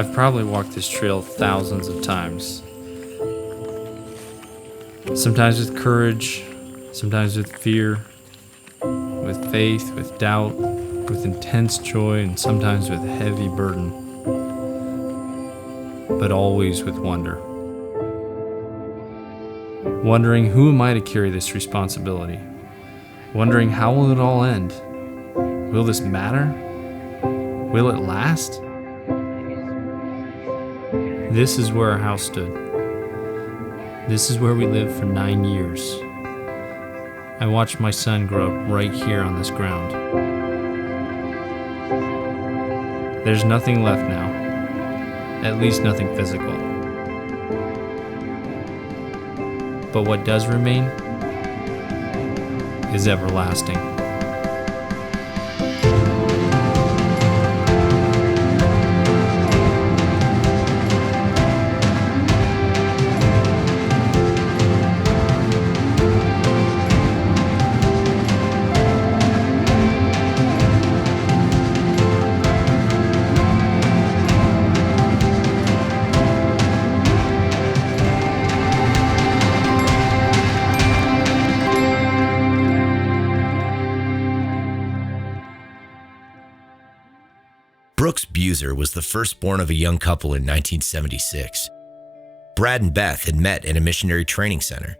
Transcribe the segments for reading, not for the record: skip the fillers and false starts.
I've probably walked this trail thousands of times. Sometimes with courage, sometimes with fear, with faith, with doubt, with intense joy, and sometimes with heavy burden, but always with wonder. Wondering, who am I to carry this responsibility? Wondering, how will it all end? Will this matter? Will it last? This is where our house stood. This is where we lived for 9 years. I watched my son grow up right here on this ground. There's nothing left now, at least nothing physical. But what does remain is everlasting. Brooks Buser was the firstborn of a young couple in 1976. Brad and Beth had met at a missionary training center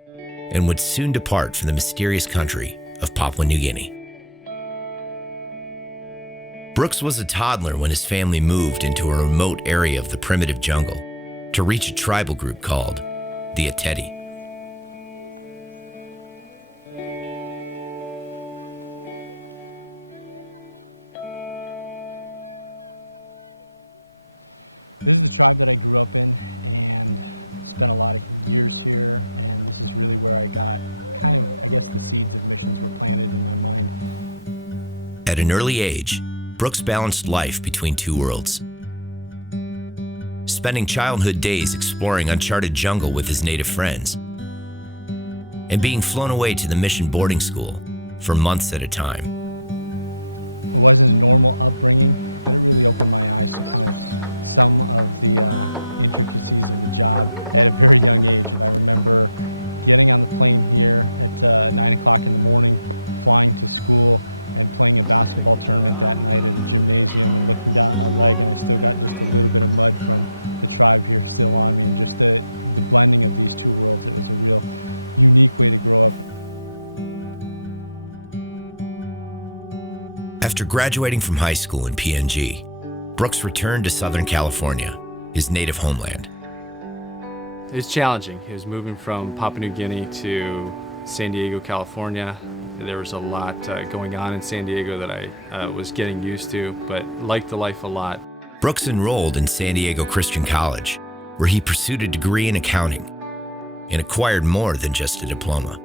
and would soon depart for the mysterious country of Papua New Guinea. Brooks was a toddler when his family moved into a remote area of the primitive jungle to reach a tribal group called the Etedi. At an early age, Brooks balanced life between two worlds. Spending childhood days exploring uncharted jungle with his native friends, and being flown away to the mission boarding school for months at a time. After graduating from high school in PNG, Brooks returned to Southern California, his native homeland. It was challenging. It was moving from Papua New Guinea to San Diego, California. There was a lot going on in San Diego that I was getting used to, but liked the life a lot. Brooks enrolled in San Diego Christian College, where he pursued a degree in accounting and acquired more than just a diploma.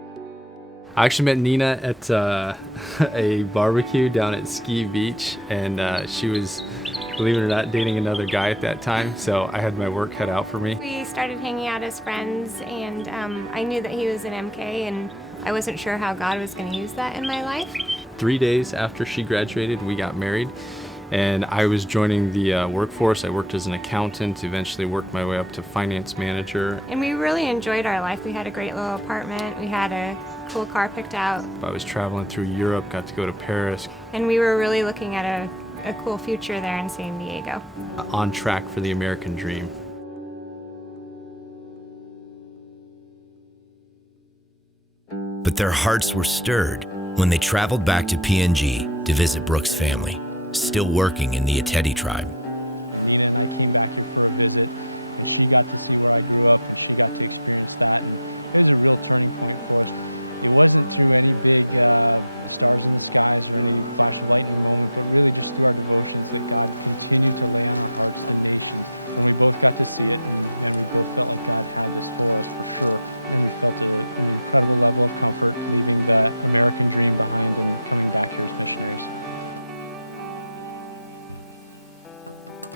I actually met Nina at a barbecue down at Ski Beach, and she was, believe it or not, dating another guy at that time, so I had my work cut out for me. We started hanging out as friends, and I knew that he was an MK, and I wasn't sure how God was going to use that in my life. 3 days after she graduated, we got married, and I was joining the workforce. I worked as an accountant, eventually worked my way up to finance manager. And we really enjoyed our life. We had a great little apartment. We had a cool car picked out. I was traveling through Europe, got to go to Paris. And we were really looking at a cool future there in San Diego. On track for the American dream. But their hearts were stirred when they traveled back to PNG to visit Brooks' family, still working in the Etedi tribe.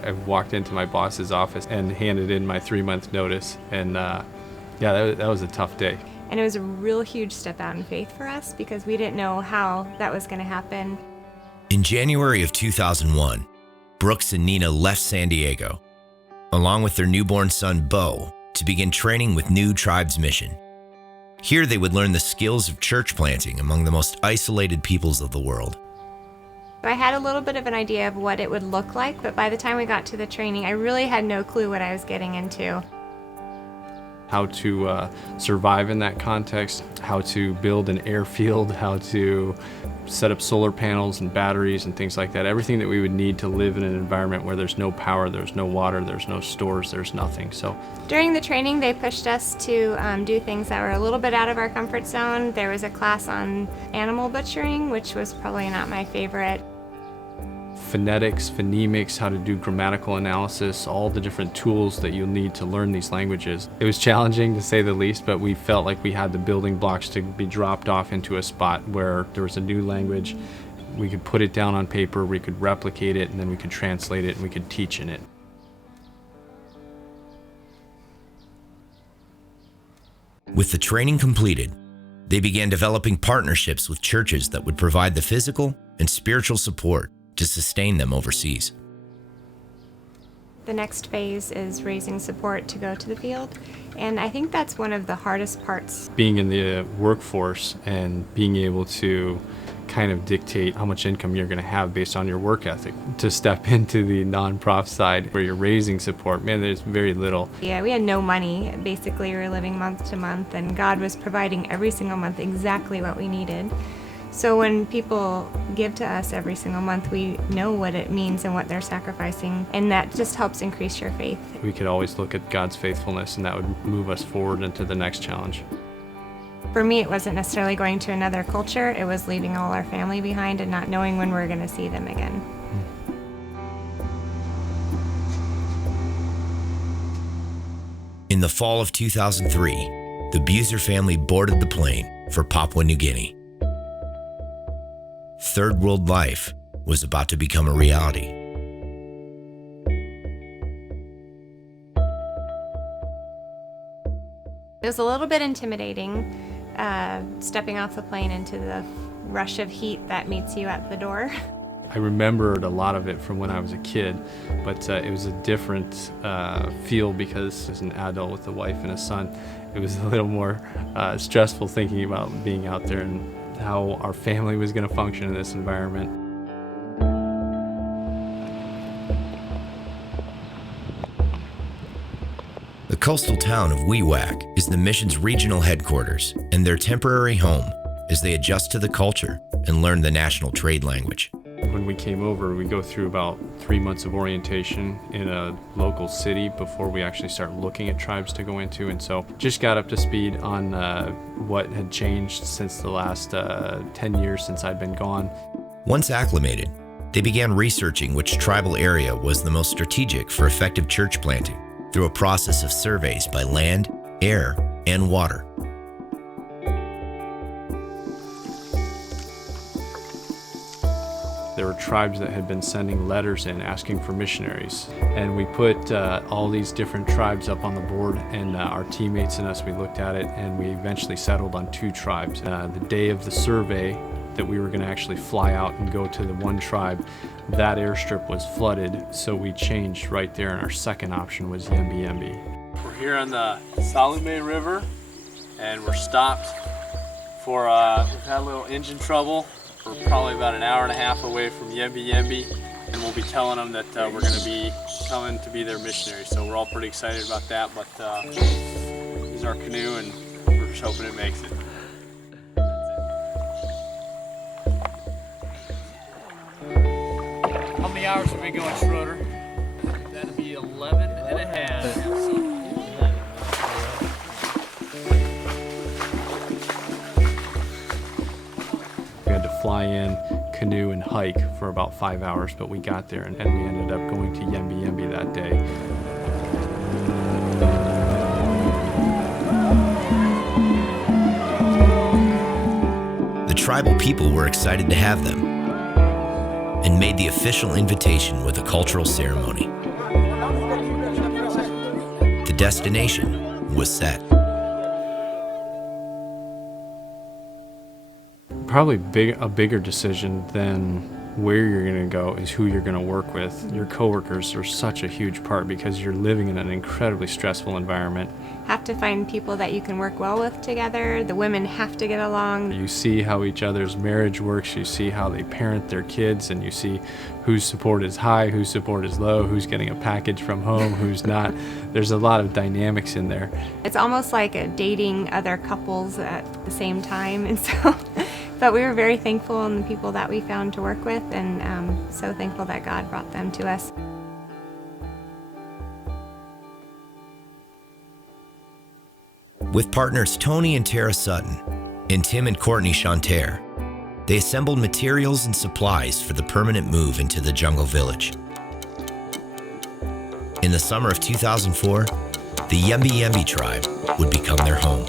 I walked into my boss's office and handed in my 3-month notice, and that was a tough day. And it was a real huge step out in faith for us because we didn't know how that was going to happen. In January of 2001, Brooks and Nina left San Diego along with their newborn son, Bo, to begin training with New Tribes Mission. Here they would learn the skills of church planting among the most isolated peoples of the world. I had a little bit of an idea of what it would look like, but by the time we got to the training, I really had no clue what I was getting into. How to survive in that context, how to build an airfield, how to set up solar panels and batteries and things like that. Everything that we would need to live in an environment where there's no power, there's no water, there's no stores, there's nothing. So during the training, they pushed us to do things that were a little bit out of our comfort zone. There was a class on animal butchering, which was probably not my favorite. Phonetics, phonemics, how to do grammatical analysis, all the different tools that you'll need to learn these languages. It was challenging to say the least, but we felt like we had the building blocks to be dropped off into a spot where there was a new language. We could put it down on paper, we could replicate it, and then we could translate it and we could teach in it. With the training completed, they began developing partnerships with churches that would provide the physical and spiritual support to sustain them overseas. The next phase is raising support to go to the field, and I think that's one of the hardest parts. Being in the workforce and being able to kind of dictate how much income you're going to have based on your work ethic. To step into the non-prof side where you're raising support, man, there's very little. Yeah, we had no money. Basically, we were living month to month, and God was providing every single month exactly what we needed. So when people give to us every single month, we know what it means and what they're sacrificing, and that just helps increase your faith. We could always look at God's faithfulness, and that would move us forward into the next challenge. For me, it wasn't necessarily going to another culture. It was leaving all our family behind and not knowing when we're going to see them again. In the fall of 2003, the Buser family boarded the plane for Papua New Guinea. Third world life was about to become a reality. It was a little bit intimidating, stepping off the plane into the rush of heat that meets you at the door. I remembered a lot of it from when I was a kid, but it was a different feel because as an adult with a wife and a son, it was a little more stressful thinking about being out there and how our family was going to function in this environment. The coastal town of Wewak is the mission's regional headquarters and their temporary home as they adjust to the culture and learn the national trade language. When we came over, we go through about 3 months of orientation in a local city before we actually start looking at tribes to go into, and so just got up to speed on what had changed since the last 10 years since I'd been gone. Once acclimated, they began researching which tribal area was the most strategic for effective church planting through a process of surveys by land, air, and water. There were tribes that had been sending letters in asking for missionaries. And we put all these different tribes up on the board, and our teammates and us, we looked at it, and we eventually settled on 2 tribes. The day of the survey that we were going to actually fly out and go to the one tribe, that airstrip was flooded, so we changed right there, and our second option was Yembe Yembe. We're here on the Salome River, and we're stopped for, we've had a little engine trouble. We're probably about an hour and a half away from Yembe Yembe, and we'll be telling them that we're going to be coming to be their missionaries. So we're all pretty excited about that, but this is our canoe, and we're just hoping it makes it. How many hours have we going, Schroeder? That'd be 11 and a half. We had to fly in, canoe, and hike for about 5 hours, but we got there, and we ended up going to Yembe Yembe that day. The tribal people were excited to have them and made the official invitation with a cultural ceremony. The destination was set. Probably a bigger decision than where you're going to go is who you're going to work with. Your coworkers are such a huge part because you're living in an incredibly stressful environment. Have to find people that you can work well with together. The women have to get along. You see how each other's marriage works, you see how they parent their kids, and you see whose support is high, whose support is low, who's getting a package from home, who's not. There's a lot of dynamics in there. It's almost like dating other couples at the same time, and so but we were very thankful in the people that we found to work with, and so thankful that God brought them to us. With partners Tony and Tara Sutton and Tim and Courtney Chanterre, they assembled materials and supplies for the permanent move into the jungle village. In the summer of 2004, the Yembe Yembe tribe would become their home.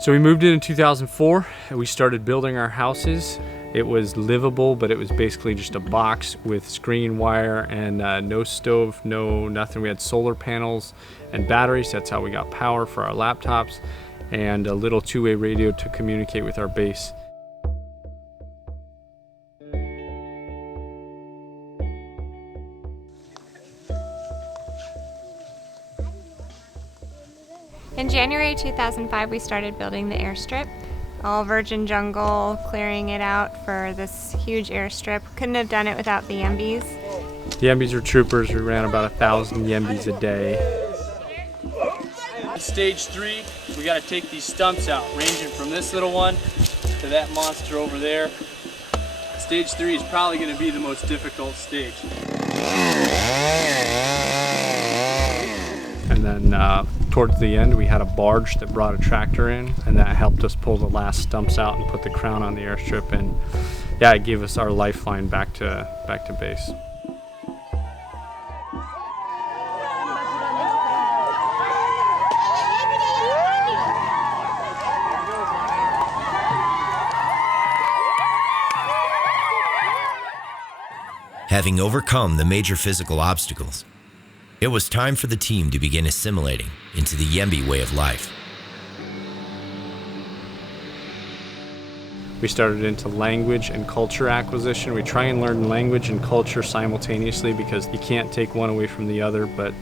So we moved in 2004 and we started building our houses. It was livable, but it was basically just a box with screen wire and no stove, no nothing. We had solar panels and batteries. That's how we got power for our laptops, and a little two-way radio to communicate with our base. In January 2005, we started building the airstrip. All virgin jungle, clearing it out for this huge airstrip. Couldn't have done it without the Yembes. The Yembes are troopers. We ran about 1,000 Yembes a day. Stage 3, we got to take these stumps out, ranging from this little one to that monster over there. Stage 3 is probably going to be the most difficult stage. And then towards the end, we had a barge that brought a tractor in, and that helped us pull the last stumps out and put the crown on the airstrip. And yeah, it gave us our lifeline back to base. Having overcome the major physical obstacles, it was time for the team to begin assimilating into the Yembe way of life. We started into language and culture acquisition. We try and learn language and culture simultaneously because you can't take one away from the other, but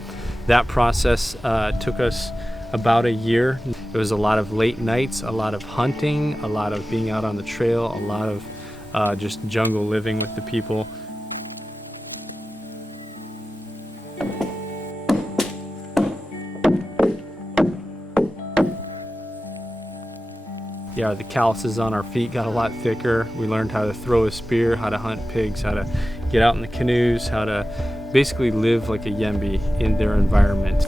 that process took us about a year. It was a lot of late nights, a lot of hunting, a lot of being out on the trail, a lot of just jungle living with the people. Yeah, the calluses on our feet got a lot thicker. We learned how to throw a spear, how to hunt pigs, how to get out in the canoes, how to basically live like a Yembe in their environment.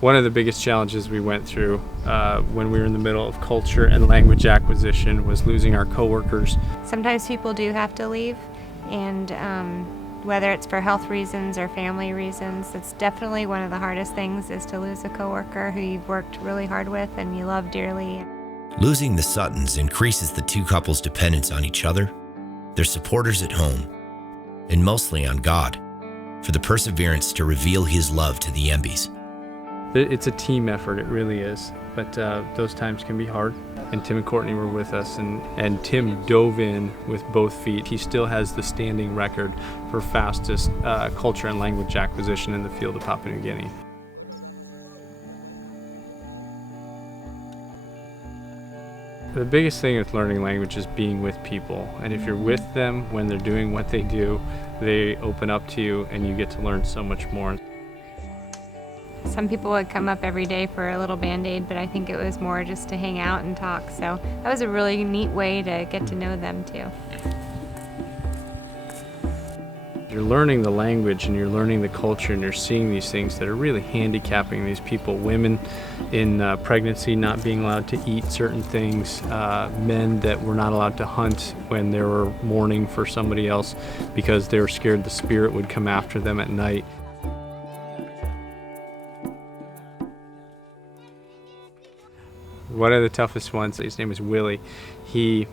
One of the biggest challenges we went through when we were in the middle of culture and language acquisition was losing our coworkers. Sometimes people do have to leave, and whether it's for health reasons or family reasons, it's definitely one of the hardest things is to lose a coworker who you've worked really hard with and you love dearly. Losing the Suttons increases the two couples' dependence on each other, their supporters at home, and mostly on God for the perseverance to reveal His love to the Yembes. It's a team effort, it really is, but those times can be hard. And Tim and Courtney were with us, and Tim dove in with both feet. He still has the standing record for fastest culture and language acquisition in the field of Papua New Guinea. The biggest thing with learning language is being with people, and if you're with them when they're doing what they do, they open up to you and you get to learn so much more. Some people would come up every day for a little Band-Aid, but I think it was more just to hang out and talk. So that was a really neat way to get to know them too. You're learning the language and you're learning the culture, and you're seeing these things that are really handicapping these people. Women in pregnancy not being allowed to eat certain things, men that were not allowed to hunt when they were mourning for somebody else because they were scared the spirit would come after them at night. One of the toughest ones, his name is Willie. He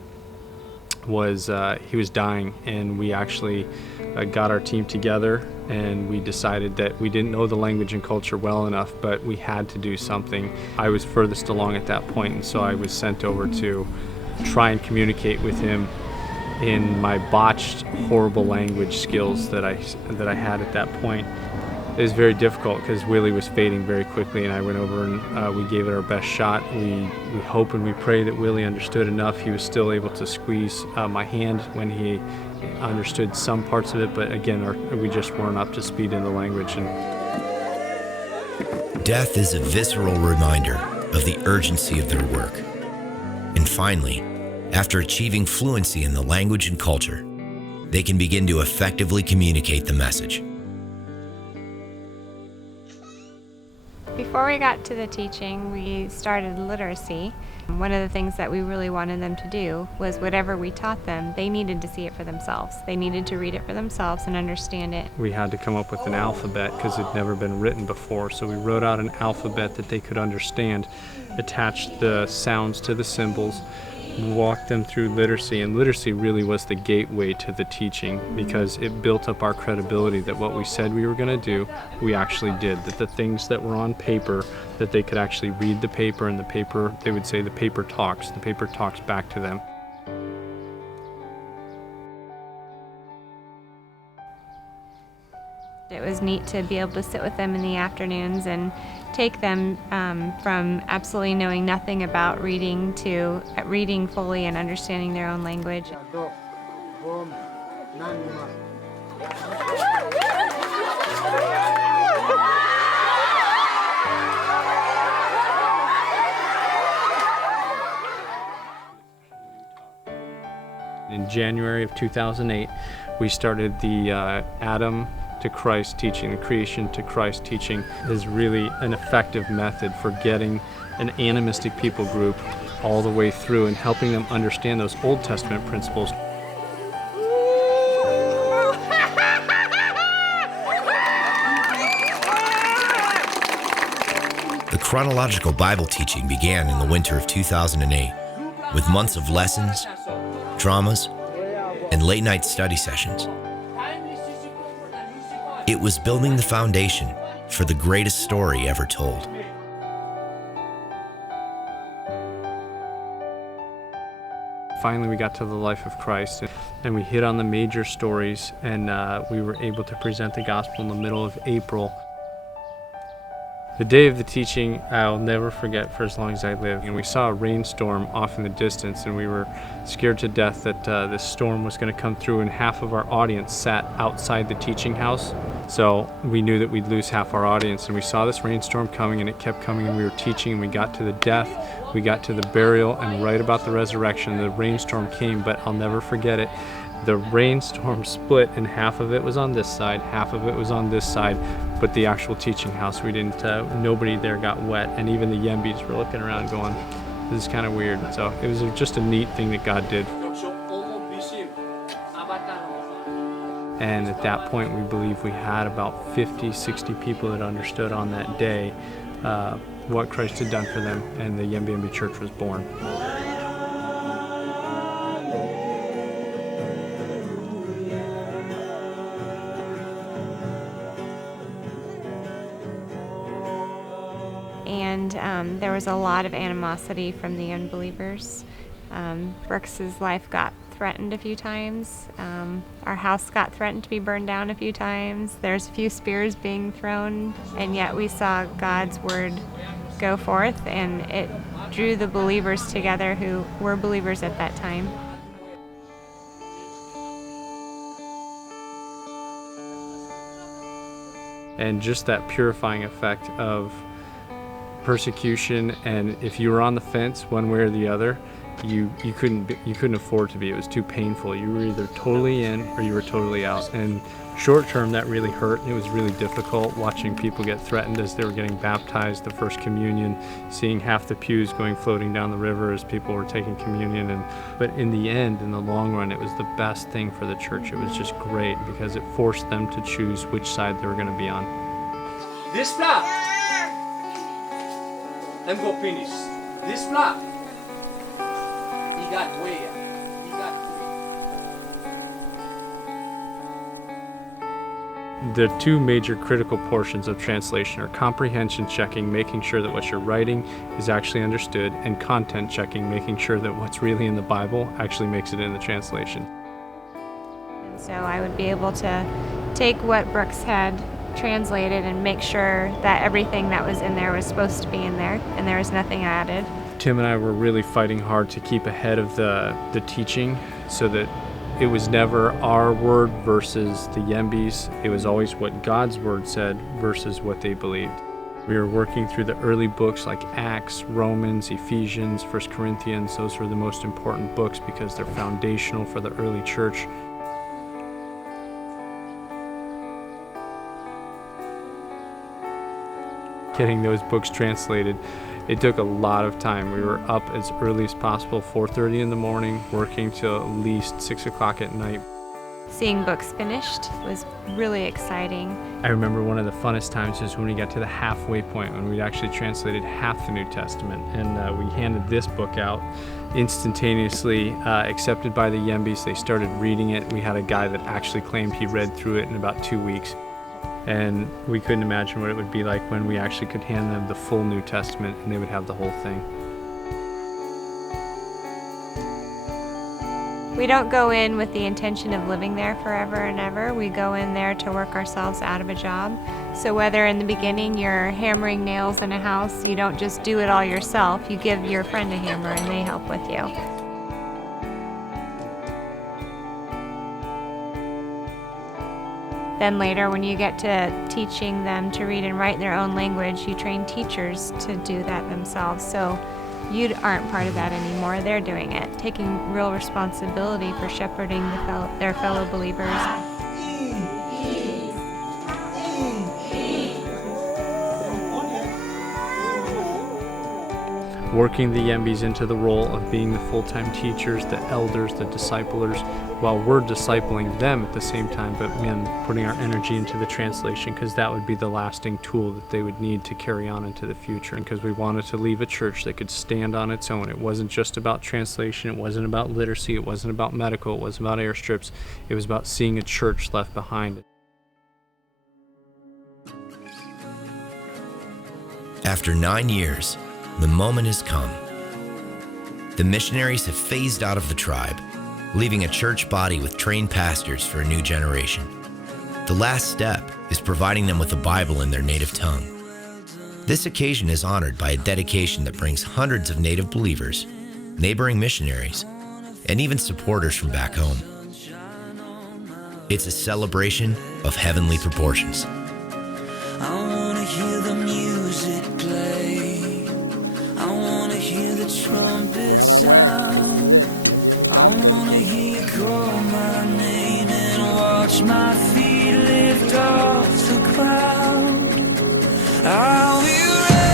was dying, and we actually got our team together, and we decided that we didn't know the language and culture well enough, but we had to do something. I was furthest along at that point, and so I was sent over to try and communicate with him in my botched, horrible language skills that I had at that point. It was very difficult because Willie was fading very quickly, and I went over and we gave it our best shot. We hope and we pray that Willie understood enough. He was still able to squeeze my hand when he understood some parts of it, but again, we just weren't up to speed in the language. Death is a visceral reminder of the urgency of their work. And finally, after achieving fluency in the language and culture, they can begin to effectively communicate the message. Before we got to the teaching, we started literacy. One of the things that we really wanted them to do was whatever we taught them, they needed to see it for themselves. They needed to read it for themselves and understand it. We had to come up with an alphabet because it had never been written before, so we wrote out an alphabet that they could understand, attached the sounds to the symbols, walked them through literacy, and literacy really was the gateway to the teaching because it built up our credibility that what we said we were going to do, we actually did, that the things that were on paper, that they could actually read the paper, and the paper, they would say the paper talks back to them. It was neat to be able to sit with them in the afternoons and take them from absolutely knowing nothing about reading to reading fully and understanding their own language. In January of 2008, we started the Adam to Christ teaching, the creation to Christ teaching is really an effective method for getting an animistic people group all the way through and helping them understand those Old Testament principles. The chronological Bible teaching began in the winter of 2008 with months of lessons, dramas, and late-night study sessions. It was building the foundation for the greatest story ever told. Finally, we got to the life of Christ, and we hit on the major stories, and we were able to present the gospel in the middle of April. The day of the teaching, I'll never forget for as long as I live. And we saw a rainstorm off in the distance, and we were scared to death that this storm was going to come through, and half of our audience sat outside the teaching house. So we knew that we'd lose half our audience, and we saw this rainstorm coming, and it kept coming, and we were teaching, and we got to the death, we got to the burial, and right about the resurrection, the rainstorm came, but I'll never forget it. The rainstorm split, and half of it was on this side, half of it was on this side, but the actual teaching house, we didn't, nobody there got wet, and even the Yembis were looking around going, this is kind of weird. So it was just a neat thing that God did. And at that point, we believe we had about 50, 60 people that understood on that day what Christ had done for them, and the Yembi Church was born. And there was a lot of animosity from the unbelievers. Brooks's life got threatened a few times. Our house got threatened to be burned down a few times. There's a few spears being thrown, and yet we saw God's word go forth, and it drew the believers together who were believers at that time. And just that purifying effect of persecution, and if you were on the fence one way or the other, you couldn't afford to be. It was too painful. You were either totally in or you were totally out. And short term, that really hurt. It was really difficult watching people get threatened as they were getting baptized, the first communion, seeing half the pews floating down the river as people were taking communion. But in the end, in the long run, it was the best thing for the church. It was just great because it forced them to choose which side they were going to be on. This flap. Let go finish. This flap. He got way out. He got way. The two major critical portions of translation are comprehension checking, making sure that what you're writing is actually understood, and content checking, making sure that what's really in the Bible actually makes it in the translation. So I would be able to take what Brooks had translated and make sure that everything that was in there was supposed to be in there and there was nothing added. Tim and I were really fighting hard to keep ahead of the teaching so that it was never our word versus the Yembis. It was always what God's word said versus what they believed. We were working through the early books like Acts, Romans, Ephesians, 1 Corinthians. Those were the most important books because they're foundational for the early church. Getting those books translated, it took a lot of time. We were up as early as possible, 4:30 in the morning, working till at least 6 o'clock at night. Seeing books finished was really exciting. I remember one of the funnest times is when we got to the halfway point, when we'd actually translated half the New Testament, and we handed this book out, instantaneously accepted by the Yembis. They started reading it. We had a guy that actually claimed he read through it in about 2 weeks. And we couldn't imagine what it would be like when we actually could hand them the full New Testament and they would have the whole thing. We don't go in with the intention of living there forever and ever. We go in there to work ourselves out of a job. So whether in the beginning you're hammering nails in a house, you don't just do it all yourself. You give your friend a hammer and they help with you. Then later, when you get to teaching them to read and write in their own language, you train teachers to do that themselves. So you aren't part of that anymore. They're doing it, taking real responsibility for shepherding their fellow believers. Working the Yembis into the role of being the full-time teachers, the elders, the disciplers, while we're discipling them at the same time, but putting our energy into the translation because that would be the lasting tool that they would need to carry on into the future, and because we wanted to leave a church that could stand on its own. It wasn't just about translation, it wasn't about literacy, it wasn't about medical, it wasn't about airstrips, it was about seeing a church left behind. After 9 years, the moment has come. The missionaries have phased out of the tribe, leaving a church body with trained pastors for a new generation. The last step is providing them with a Bible in their native tongue. This occasion is honored by a dedication that brings hundreds of native believers, neighboring missionaries, and even supporters from back home. It's a celebration of heavenly proportions. I wanna hear the music play. I wanna hear the trumpet sound. I wanna hear you call my name and watch my feet lift off the ground. I'll be run,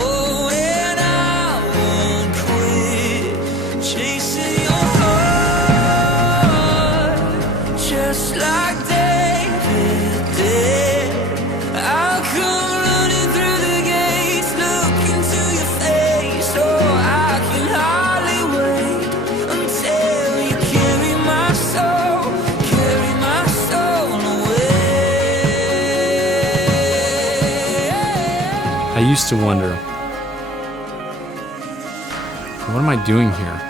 oh, and I won't quit chasing your heart, just like David did. I'll come running through the gates, look into your face, oh, I can hardly wait until you carry my soul away. I used to wonder, what am I doing here?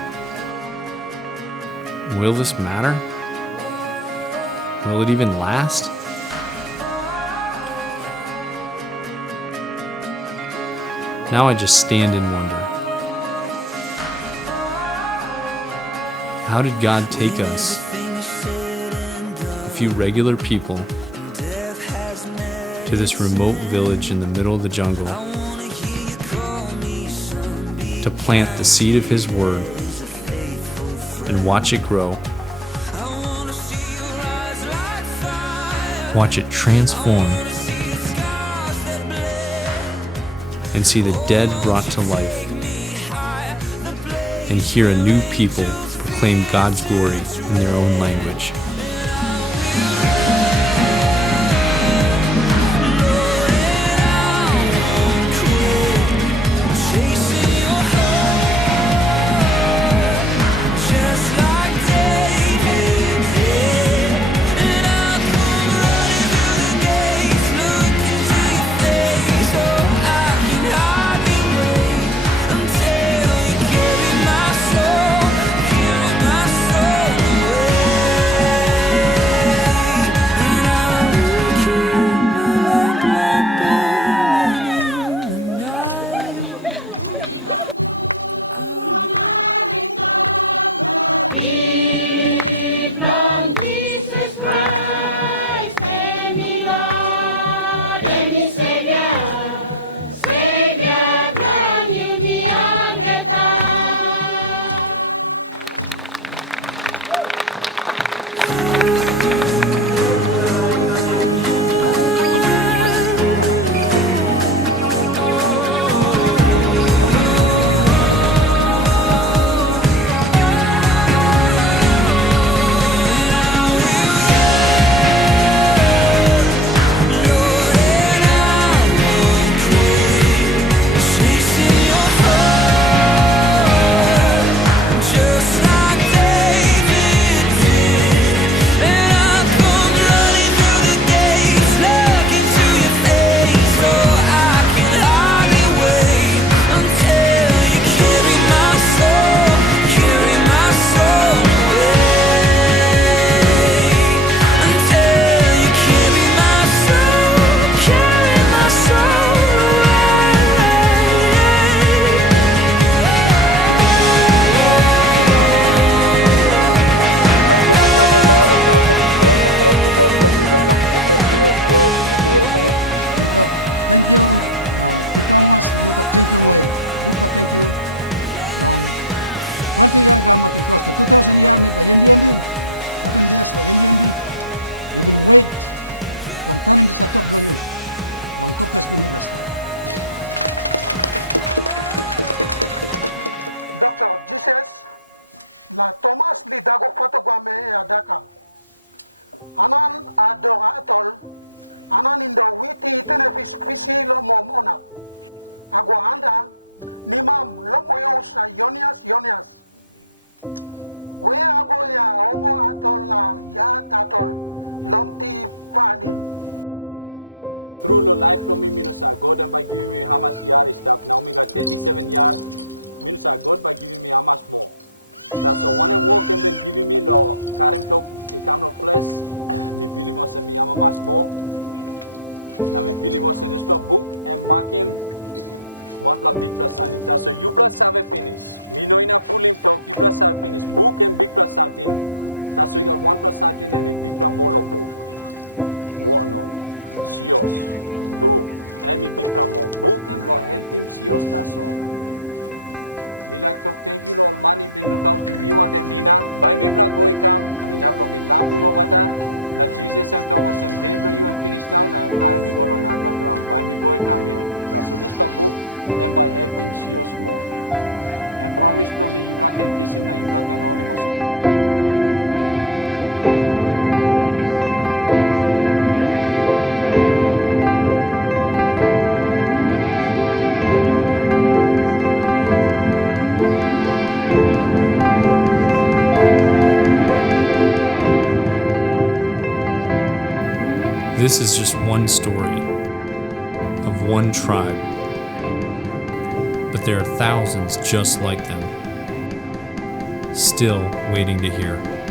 Will this matter? Will it even last? Now I just stand and wonder. How did God take us, a few regular people, to this remote village in the middle of the jungle, to plant the seed of His Word and watch it grow. Watch it transform and see the dead brought to life and hear a new people proclaim God's glory in their own language. This is just one story of one tribe, but there are thousands just like them, still waiting to hear.